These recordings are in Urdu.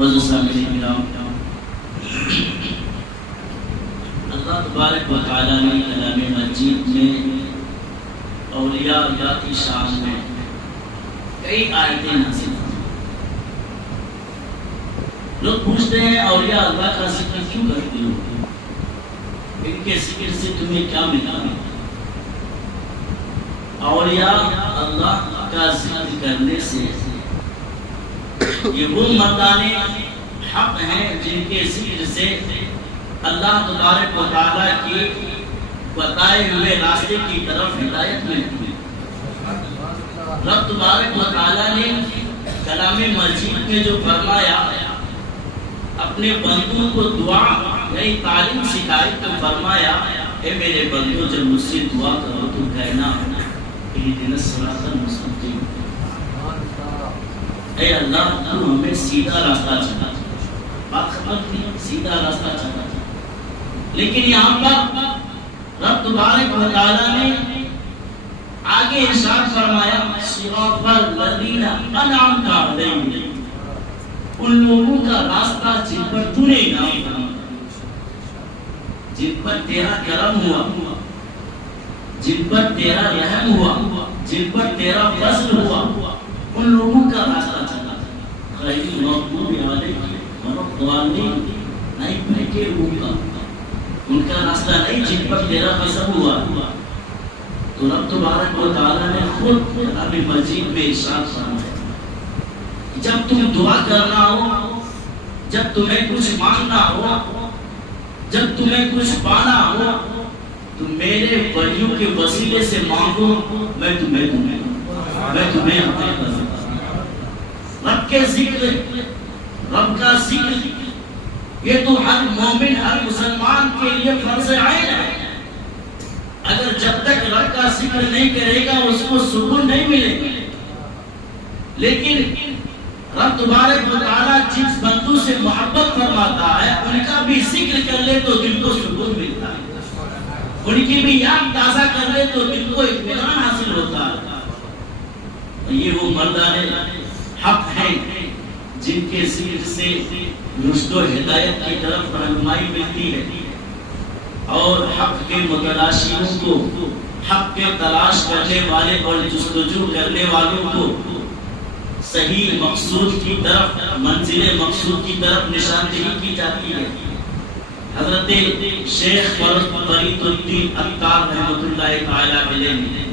اللہ تبارک و تعالیٰ نے کلام مجید میں اولیاء اللہ کی شان میں کئی آیتیں نازل کی۔ لوگ پوچھتے ہیں اولیاء اللہ کا ذکر کیوں کرتے ہو؟ ان کے ذکر سے تمہیں کیا ملا؟ اولیاء اللہ کا ذکر کرنے سے یہ وہ مردان حق ہیں جن کے ذکر سے اللہ تبارک و تعالیٰ کی بتائے ہوئے راستے کی طرف ہدایت ملتی ہے۔ رب تبارک و تعالیٰ نے کلام مجید میں جو فرمایا، اپنے بندوں کو دعا نئی تعلیم سکھائی تو فرمایا، اے میرے بندوں جب مجھ سے دعا کرو تو کہنا اہدنا الصراط المستقیم، اے اللہ تو ہمیں سیدھا راستہ چلا، بات خبر تھی سیدھا راستہ چلا۔ لیکن یہاں پر رب تبارک و تعالیٰ نے آگے ارشاد فرمایا، صراط الذین انعمت علیہم، ان لوگوں کا راستہ جن پر تو نے انعام فرمایا، جن پر تیرا کرم ہوا، جن پر تیرا رحم ہوا، جن پر تیرا فضل ہوا، ان لوگوں کا راستہ چلا۔ غیر المغضوب علیہم ولا الضالین، نہیں بھٹکے ہوگا، ان کا راستہ نہیں جن پر تیرا فضل ہوا۔ تو رب تبارک و تعالیٰ نے خود کلام مجید میں ارشاد فرمایا، جب تم دعا کرنا ہو، جب تمہیں کچھ مانگنا ہو، جب تمہیں کچھ پانا ہو، تو میرے ولیوں کے وسیلے سے مانگو، میں تمہیں عطا کروں گا۔ رب کے ذکر، رب کا ذکر، یہ تو ہر مومن، ہر مسلمان کے لیے فرض عین ہے۔ اگر جب تک رب کا ذکر نہیں کرے گا اس کو سکون نہیں ملے گا۔ لیکن رب تبارک و تعالیٰ جس بندوں سے محبت فرماتا ہے ان کا بھی ذکر کر لے تو دل کو سکون ملتا ہے، ان کی بھی یاد تازہ کر لے تو دل کو اطمینان حاصل ہوتا ہے۔ یہ وہ مردان حق ہیں جن کے ذکر سے رشد و ہدایت کی طرف رہنمائی ملتی ہے، اور حق کے متلاشیوں کو، حق کے تلاش کرنے والے اور جستجو کرنے والوں کو صحیح مقصود کی طرف، منزل مقصود کی طرف نشاندہی کی جاتی ہے۔ حضرت شیخ فرید الدین عطار رحمۃ اللہ تعالی علیہ نے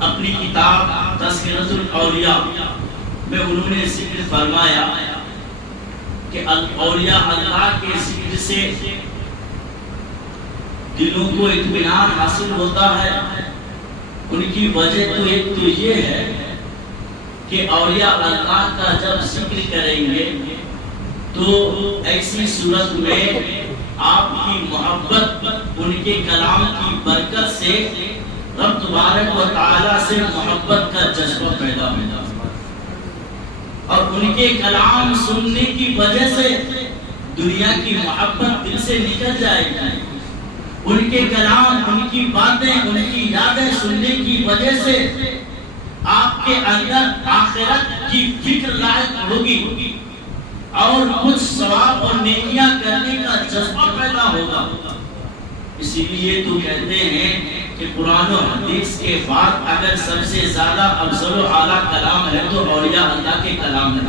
اپنی کتاب تذکرۃ الاولیاء میں انہوں نے ذکر فرمایا کہ اولیاء اللہ کے ذکر سے دلوں کو اطمینان حاصل ہوتا ہے۔ ان کی وجہ تو ایک تو یہ ہے کہ اولیاء اللہ کا جب ذکر کریں گے تو ایسی صورت میں آپ کی محبت، ان کے کلام کی برکت سے رب تبارک و تعالیٰ سے محبت کا جذبہ پیدا ہوگا، اور ان کے کلام سننے کی وجہ سے دنیا کی محبت دل سے نکل جائے گی۔ ان کے کلام، ان کی باتیں، ان کی یادیں سننے کی وجہ سے آپ کے اندر آخرت کی فکر لاحق ہوگی، اور کچھ ثواب اور نیکیاں کرنے کا جذبہ پیدا ہوگا۔ اسی لیے تو کہتے ہیں کہ قرآن و حدیث کے بعد اگر سب سے زیادہ افضل و اعلیٰ کلام ہے تو اولیاء اللہ کے کلام ہے،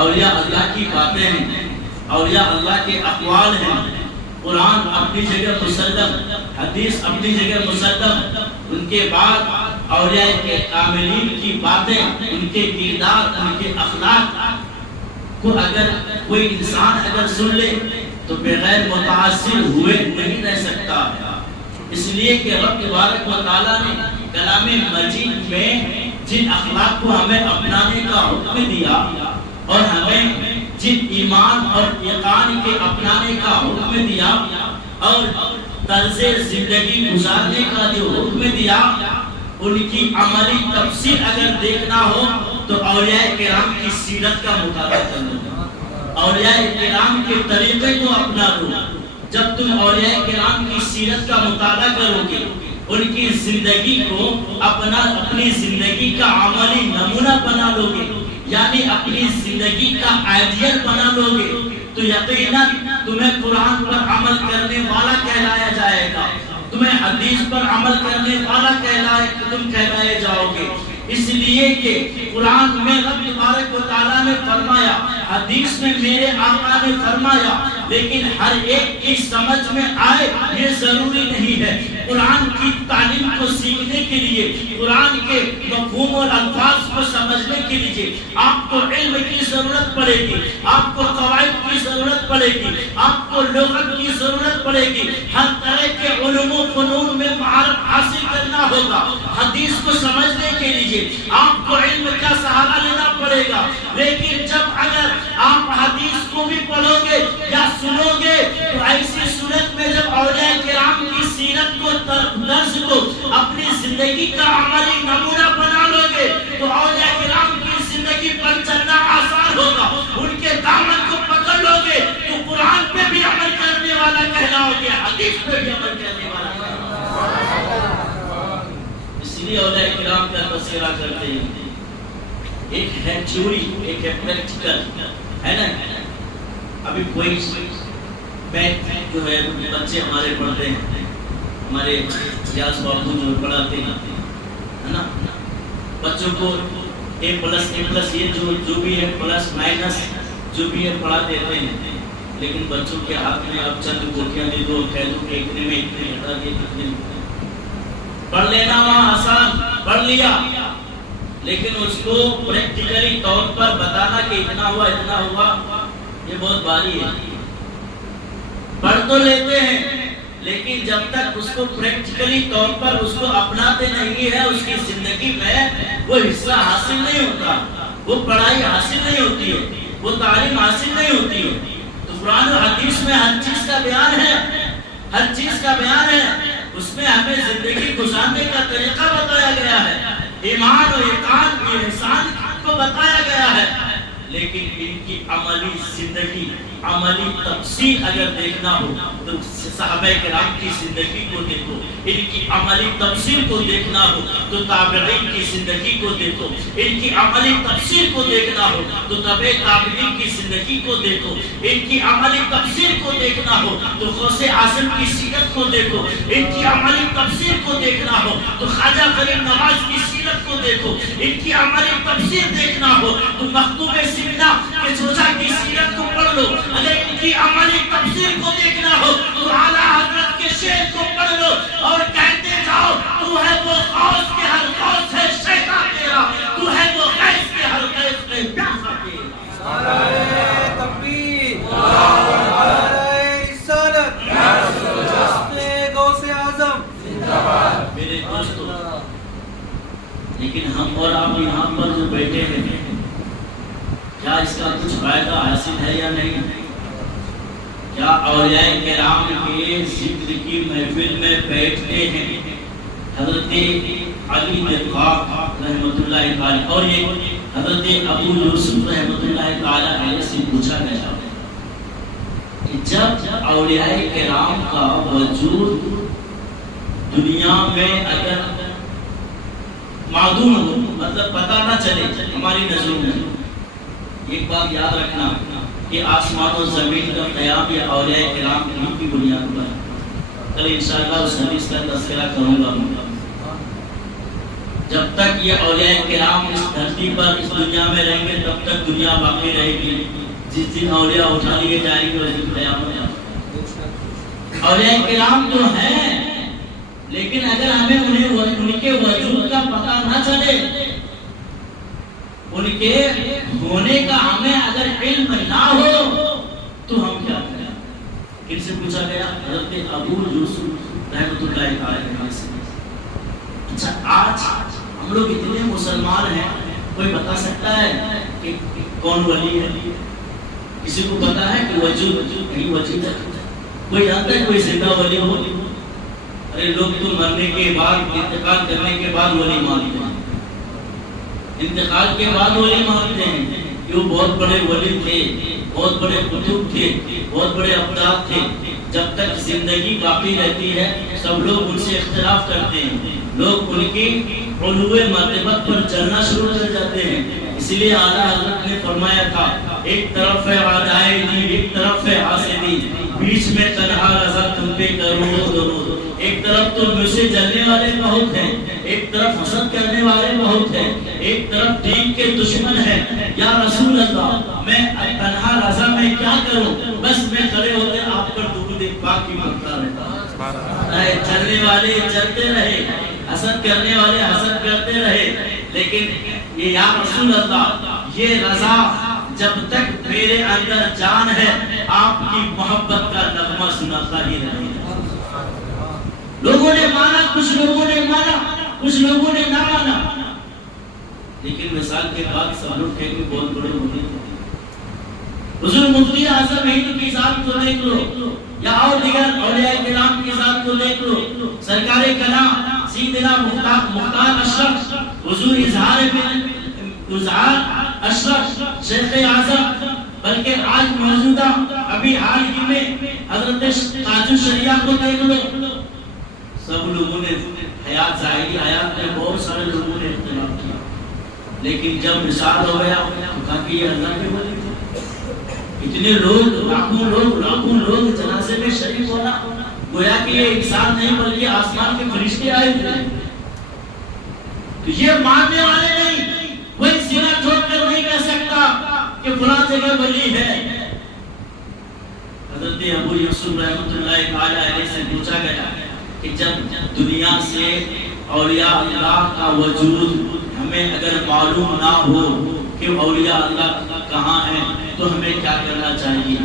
اولیاء اللہ کی باتیں ہیں، اولیاء اللہ کے اقوال ہیں۔ قرآن اپنی جگہ مسلم، حدیث اپنی جگہ مسلم، ان کے بعد اولیاء کے کاملین کی باتیں، ان کے کردار، ان کے اخلاق کو اگر کوئی انسان اگر سن لے تو بغیر متاثر ہوئے نہیں رہ سکتا ہے۔ اس لیے کہ رب تبارک و تعالیٰ نے کلام مجید میں جن اخلاق کو ہمیں اپنانے کا حکم دیا، اور ہمیں جن ایمان اور یقین کے اپنانے کا حکم دیا، اور طرز زندگی گزارنے کا جو حکم دیا، ان کی عملی تفسیر اگر دیکھنا ہو تو اولیاء کرام کی سیرت کا مطالعہ کرنا، اولیاء کرام کے طریقے کو اپنا لو۔ جب تم اولیاء کرام کی سیرت کا مطالعہ کرو گے، ان کی زندگی کو اپنی زندگی کا عملی نمونہ بنا لو گے، یعنی اپنی زندگی کا آئیڈیل بنا لو گے تو یقیناً تمہیں قرآن پر عمل کرنے والا کہلایا جائے گا، تمہیں حدیث پر عمل کرنے والا تم کہلائے جاؤ گے۔ اس لیے کہ قرآن میں رب تبارک و تعالیٰ نے فرمایا، حدیث میں میرے آقا نے فرمایا، لیکن ہر ایک کی سمجھ میں آئے یہ ضروری نہیں ہے۔ قرآن کی تعلیم کو سیکھنے کے لیے، قرآن کے مفہوم اور الفاظ کو سمجھنے کے لیے آپ کو علم کی ضرورت پڑے گی، آپ کو قواعد کی ضرورت پڑے گی، آپ کو لغت کی ضرورت پڑے گی، ہر طرح کے علوم و فنون میں مہارت حاصل کرنا ہوگا۔ حدیث کو سمجھنے کے لیے آپ کو علم کا سہارا لینا پڑے گا، لیکن جب اگر آپ حدیث کو بھی پڑھو گے یا سنو گے تو ایسی صورت میں جب اولیاء کرام کی سیرت کو درس کو اپنی زندگی کا عملی نمونہ بنا لو گے تو اولیاء کرام کی زندگی پر چلنا آسان ہوگا۔ ان کے دامن کو پکڑ لو گے تو قرآن پہ بھی عمل کرنے والا کہلاؤ گے، حدیث پہ بھی عمل کرنے والا کہلاؤ گے۔ اس لیے اولیاء کرام کا تذکرہ کرتے ہیں، ایک ہے تھیوری، ایک ہے پریکٹیکل، ہے نا۔ ابھی کوئی میتھ جو ہے بچے ہمارے پڑھتے ہیں، ہمارے ریاض بابو جو پڑھاتے ہیں، ہے نا، بچوں کو اے پلس یہ جو بھی ہے پلس مائنس جو بھی ہے پڑھا دیتے ہیں، لیکن بچوں کے ہاتھ میں اب چند گوٹیاں دے دو، کہہ دو کہ اتنے میں اتنے ہٹا دے، اتنے میں پڑھ لینا وہاں آسان، پڑھ لیا، لیکن اس کو پریکٹیکلی طور پر بتانا کہ اتنا ہوا یہ بہت بھاری ہے۔ پڑھ تو لیتے ہیں لیکن جب تک اس کو پریکٹیکلی طور پر اس کو اپناتے نہیں ہے، اس کی زندگی میں وہ حصہ حاصل نہیں ہوتا، وہ پڑھائی حاصل نہیں ہوتی ہے، وہ تعلیم حاصل نہیں ہوتی ہے۔ تو قرآن و حدیث میں ہر چیز کا بیان ہے، ہر چیز کا بیان ہے، اس میں ہمیں زندگی گزارنے کا طریقہ بتایا گیا ہے، ایمان و احسان کو بتایا گیا ہے، لیکن ان کی عملی زندگی، عملی تفصیل اگر دیکھنا ہو تو صحابہ کرام کی زندگی کو دیکھو، ان کی عملی تفصیل کو دیکھنا ہو تو تابعین کی زندگی کو دیکھو، ان کی عملی تفصیل کو دیکھنا ہو تو تبع تابعین کی زندگی کو دیکھو، ان کی عملی تفصیل کو دیکھنا ہو تو غوث اعظم کی سیرت کو دیکھو، ان کی عملی تفصیل کو دیکھنا ہو تو خواجہ غریب نواز کی سیرت کو دیکھو، ان کی عملی تفصیل دیکھنا ہو تو مختوم سمنا کے چوچا کی سیرت کو پڑھ لو، اگر ان کی عملی تفصیل کو دیکھنا ہو تو اعلیٰ حضرت کے شعر کو پڑھ لو اور کہتے جاؤ تو ہے وہ غوث کے ہر غوث ہے شیخہ تیرا، تو ہے وہ غیث کے ہر غیث ہے پیاسا تیرا۔ نعرہ تکبیر، نعرہ رسالت، جشن غوث اعظم زندہ باد۔ میرے دوستو، لیکن ہم اور آپ یہاں پر جو بیٹھے ہیں کیا اس کا کچھ فائدہ حاصل ہے یا نہیں؟ کیا اولیاء کرام کے ذکر کی محفل میں بیٹھتے ہیں؟ حضرت علی نقاب رحمۃ اللہ تعالی اور یہ حضرت ابو یوسف رحمۃ اللہ تعالی علیہ سے پوچھا گیا کہ جب اولیاء کرام کا وجود دنیا میں اگر معدوم ہو، مطلب پتہ نہ چلے ہماری نظروں میں، ایک بات یاد رکھنا کہ آسمان و زمین کا قیام یہ اولیاء کرام کی بنیاد پر، کل انشاءاللہ اس حدیث کا تذکرہ کروں گا۔ جب تک یہ اولیاء کرام اس دھرتی پر اس دنیا میں رہیں گے تب تک دنیا باقی رہے گی، جس دن اولیاء اٹھا لیے جائیں گے اس دن قیامت ہے۔ اولیاء کرام تو ہیں لیکن اگر ہمیں ان کے وجود کا پتہ نہ چلے، ان کے ہونے کا ہمیں اگر علم نہ ہو تو ہم کیا کریں؟ کن سے پوچھا گیا؟ حضرت ابو یوسف رحمۃ اللہ علیہ سے۔ اچھا آج ہم لوگ اتنے مسلمان ہیں، کوئی بتا سکتا ہے کہ کون ولی ہے؟ کسی کو پتا ہے کہ وجود نہیں وجود ہے؟ کوئی جانتا ہے کوئی زندہ ولی ہو؟ ارے لوگ تو مرنے کے بعد، انتقال کرنے کے بعد ولی مانتے ہیں، انتقال کے بعد ولی مانتے ہیں کہ وہ بہت بڑے ولی تھے، بہت بڑے قطب تھے، بہت بڑے ابدال تھے۔ جب تک زندگی باقی رہتی ہے سب لوگ ان سے اختلاف کرتے ہیں، لوگ ان کی علو مرتبت پر چلنا شروع کر جاتے ہیں، اس لیے اعلیٰ حضرت نے فرمایا تھا ایک طرف ہے عدائے دی ایک طرف ہے حاسدی بیچ میں تنہا رضا تم پہ کروڑوں درود ایک طرف تو مجھ سے جلنے والے بہت ہیں ایک طرف حسد کرنے والے بہت ہیں ایک طرف دین کے دشمن ہیں یا رسول اللہ میں تنہا رضا میں کیا کروں بس میں کھڑے ہوتے آپ پر درود پاک ہی پڑھتا رہتا چلنے والے چلتے رہے حسد کرنے والے حسد کرتے رہے لیکن یہ یا رسول اللہ یہ رضا جب تک میرے اندر جان ہے آپ کی محبت کا نغمہ سناتا ہی رہے لوگوں نے مانا کچھ لوگوں نے مانا کچھ لوگوں نے نہ مانا لیکن مثال کے بعد سب لوگ کہیں گے بہت بڑے ہوتے حضور مفتی اعظم ہند کی ذات کو دیکھ لو یا اور دیگر اولیاء کرام کی ذات کو دیکھ لو سرکار کلام سیدنا مختار اشرف حضور اظہار اشرف شیخ اعظم بلکہ آج موجودہ ابھی حال ہی میں حضرت تاج الشریعہ کو دیکھ لو سب لوگوں نے حیات ظاہری حیات میں بہت سارے لوگوں نے اختلاف کیا لیکن جب مثال ہو گیا تو کہا کہ یہ اللہ کے ولی اتنے لوگ لاکھوں لوگ جنازے میں شریک ہونا گویا کہ یہ انسان نہیں بلکہ آسمان کے فرشتے آئے تھے تو یہ ماننے والے نہیں کوئی سینہ ٹھوک کر نہیں کہہ سکتا کہ فلاں جگہ ولی ہے حضرت ابو یوسف رحمۃ اللہ تعالی علیہ سے پوچھا گیا کہ جب دنیا سے اولیاء اللہ کا وجود ہمیں اگر معلوم نہ ہو کہ اولیاء اللہ کہاں ہیں تو ہمیں کیا کرنا چاہیے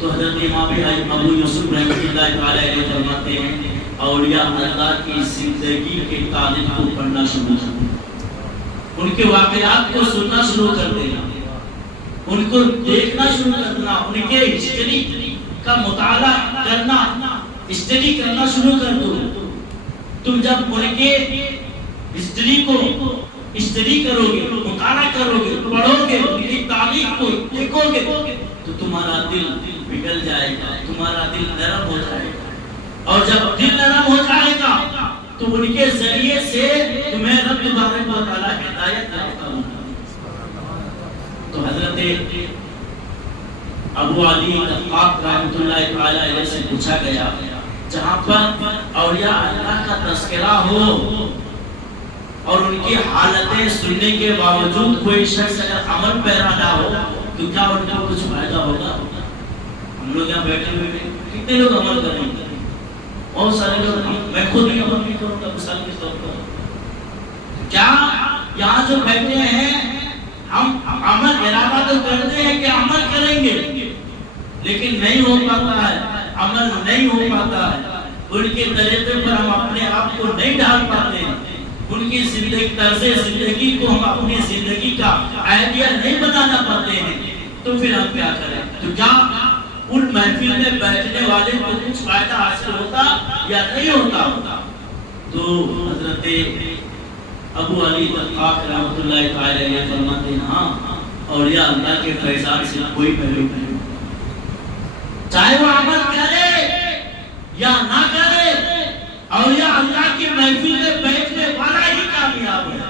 تو حضرت امام ابو یوسف رحمۃ اللہ تعالی علیہ فرماتے ہیں اولیاء اللہ کی زندگی کے تاریخ کو پڑھنا شروع کرنا ان کے واقعات کو سننا شروع کر دینا ان کو دیکھنا شروع کرنا ان کے ہسٹری کا مطالعہ کرنا اسٹڈی کرنا شروع کر دو تم جب ان کے ہسٹری کو اسٹڈی کرو گے مطالعہ کرو گے پڑھو گے ان کی تاریخ کو دیکھو گے تو تمہارا دل پگھل جائے گا تمہارا دل نرم ہو جائے گا اور جب دل نرم ہو جائے گا تو ان کے ذریعے سے تمہیں رب تبارک و تعالی ہدایت دیتا ہوں تو حضرت ابو علی دقاق رحمۃ اللہ تعالی علیہ سے پوچھا گیا جہاں پر اولیاء اللہ کا تذکرہ ہو اور ان کی حالتیں سننے کے باوجود کوئی شخص اگر عمل پیرا نہ ہو تو کیا ان کو کچھ فائدہ ہوگا ہم لوگ یہاں بیٹھے ہوئے کتنے لوگ عمل کریں گے بہت سارے لوگ میں خود نہیں عمل نہیں کروں گا مثال کے طور پر کیا یہاں جو بیٹھے ہیں ہم عمل ارادہ تو کرتے ہیں کہ عمل کریں گے لیکن نہیں ہو پاتا ہے عمل نہیں ہو پاتا ہے ان کے طریقے پر ہم اپنے آپ کو نہیں ڈال پاتے ہیں ان کی زندگی طرز زندگی کو ہم اپنی زندگی کا آئیڈیا نہیں بنانا پاتے ہیں تو پھر ہم کیا کریں تو کیا ان محفل میں بیٹھنے والے کو کچھ فائدہ حاصل ہوتا یا نہیں ہوتا تو حضرت ابو علی دقاق رحمۃ اللہ تعالی علیہ فرماتے ہیں ہاں اولیاء اللہ کے فیضان سے کوئی پہلو نہیں چاہے وہ عمل کرے یا نہ کرے اولیاء اللہ کی محفل میں بیٹھنے والا ہی کامیاب ہے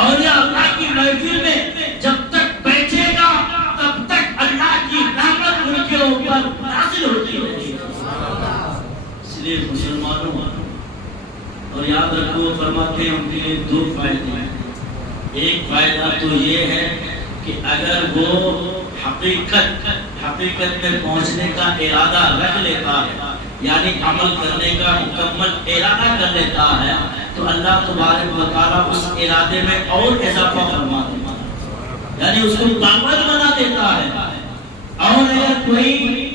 اولیاء اللہ کی محفل میں جب تک بیٹھے گا تب تک اللہ کی رحمت ان کے اوپر نازل ہوتی رہے گی اس لیے مسلمانوں اور یاد رکھو فرماتے ہیں ان کے لیے دو فائدے ہیں ایک فائدہ تو یہ ہے کہ اگر وہ حقیقت میں پہنچنے کا ارادہ رکھ لیتا ہے یعنی عمل کرنے کا مکمل ارادہ کر لیتا ہے تو اللہ تبارک و تعالیٰ اس ارادے میں اور اضافہ فرما دیتا ہے یعنی اس کو طاقت بنا دیتا ہے اور اگر کوئی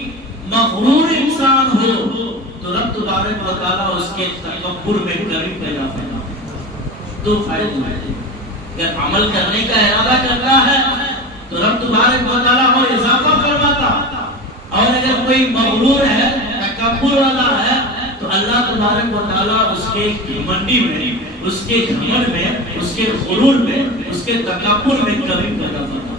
مغرور انسان ہو تو رب تبارک و تعالیٰ اس کے تکبر میں کمی پیدا فرما دو فائدے ہیں اگر عمل کرنے کا ارادہ کرتا ہے تو رب تبارک و تعالیٰ اور اضافہ فرماتا اور اگر کوئی مغرور ہے تکبر والا ہے تو اللہ تبارک و تعالیٰ اس کے گھمنڈی میں اس کے گھمنڈ میں اس کے غرور میں اس کے تکبر میں کمی پیدا فرماتا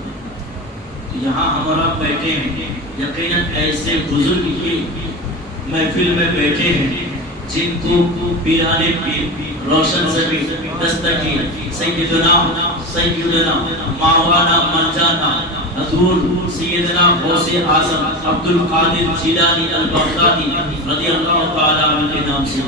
تو یہاں ہمارا بیٹھے ہیں یقیناً ایسے بزرگ کی محفل میں بیٹھے ہیں جن کو پیرانے کی روشن زمین دستگیر سیدنا سیدنا ماوانا منجانا حضور سیدنا غوث اعظم عبد القادر جیلانی البغدادی رضی اللہ تعالی عنہ کے نام سے